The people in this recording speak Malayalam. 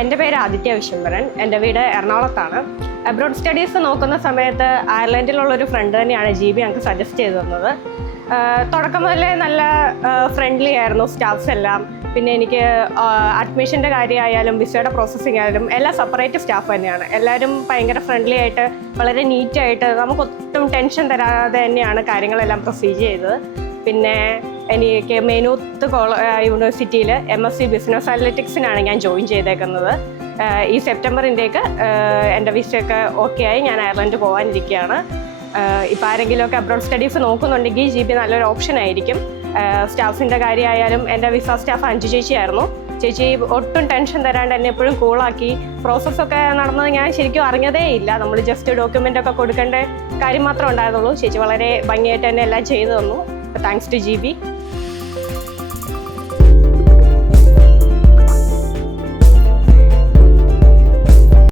എൻ്റെ പേര് ആദിത്യ വിശ്വംഭരൻ. എൻ്റെ വീട് എറണാകുളത്താണ്. അബ്രോഡ് സ്റ്റഡീസ് നോക്കുന്ന സമയത്ത് അയർലൻഡിലുള്ളൊരു ഫ്രണ്ട് തന്നെയാണ് GB ഞങ്ങൾക്ക് സജസ്റ്റ് ചെയ്തു തന്നത്. തുടക്കം മുതലേ നല്ല ഫ്രണ്ട്ലി ആയിരുന്നു സ്റ്റാഫ്സ് എല്ലാം. പിന്നെ എനിക്ക് അഡ്മിഷൻ്റെ കാര്യമായാലും വിസയുടെ പ്രോസസ്സിംഗ് ആയാലും എല്ലാം സെപ്പറേറ്റ് സ്റ്റാഫ് തന്നെയാണ്. എല്ലാവരും ഭയങ്കര ഫ്രണ്ട്ലി ആയിട്ട് വളരെ നീറ്റായിട്ട് നമുക്ക് ഒട്ടും ടെൻഷൻ തരാതെ തന്നെയാണ് കാര്യങ്ങളെല്ലാം പ്രൊസീജ് ചെയ്തത്. പിന്നെ എനിക്ക് മെയ്നൂത്ത് യൂണിവേഴ്സിറ്റിയിൽ MSc ബിസിനസ് അനലിറ്റിക്സിനാണ് ഞാൻ ജോയിൻ ചെയ്തേക്കുന്നത്. ഈ സെപ്റ്റംബറിൻ്റെയൊക്കെ എൻ്റെ വിസയൊക്കെ ഓക്കെ ആയി ഞാൻ അയർലൻഡ് പോകാനിരിക്കുകയാണ്. ഇപ്പോൾ ആരെങ്കിലുമൊക്കെ അബ്രോഡ് സ്റ്റഡീസ് നോക്കുന്നുണ്ടെങ്കിൽ GB നല്ലൊരു ഓപ്ഷൻ ആയിരിക്കും. സ്റ്റാഫിൻ്റെ കാര്യമായാലും എൻ്റെ വിസ സ്റ്റാഫ് അഞ്ജു ചേച്ചിയായിരുന്നു. ചേച്ചി ഒട്ടും ടെൻഷൻ തരാണ്ട് എന്നെ എപ്പോഴും കൂളാക്കി. പ്രോസസ്സൊക്കെ നടന്നത് ഞാൻ ശരിക്കും അറിഞ്ഞതേ ഇല്ല. നമ്മൾ ജസ്റ്റ് ഡോക്യുമെൻ്റ് ഒക്കെ കൊടുക്കേണ്ട കാര്യം മാത്രമേ ഉണ്ടായിരുന്നുള്ളൂ. ചേച്ചി വളരെ ഭംഗിയായിട്ട് തന്നെ എല്ലാം ചെയ്തു തന്നു. Thanks to GB.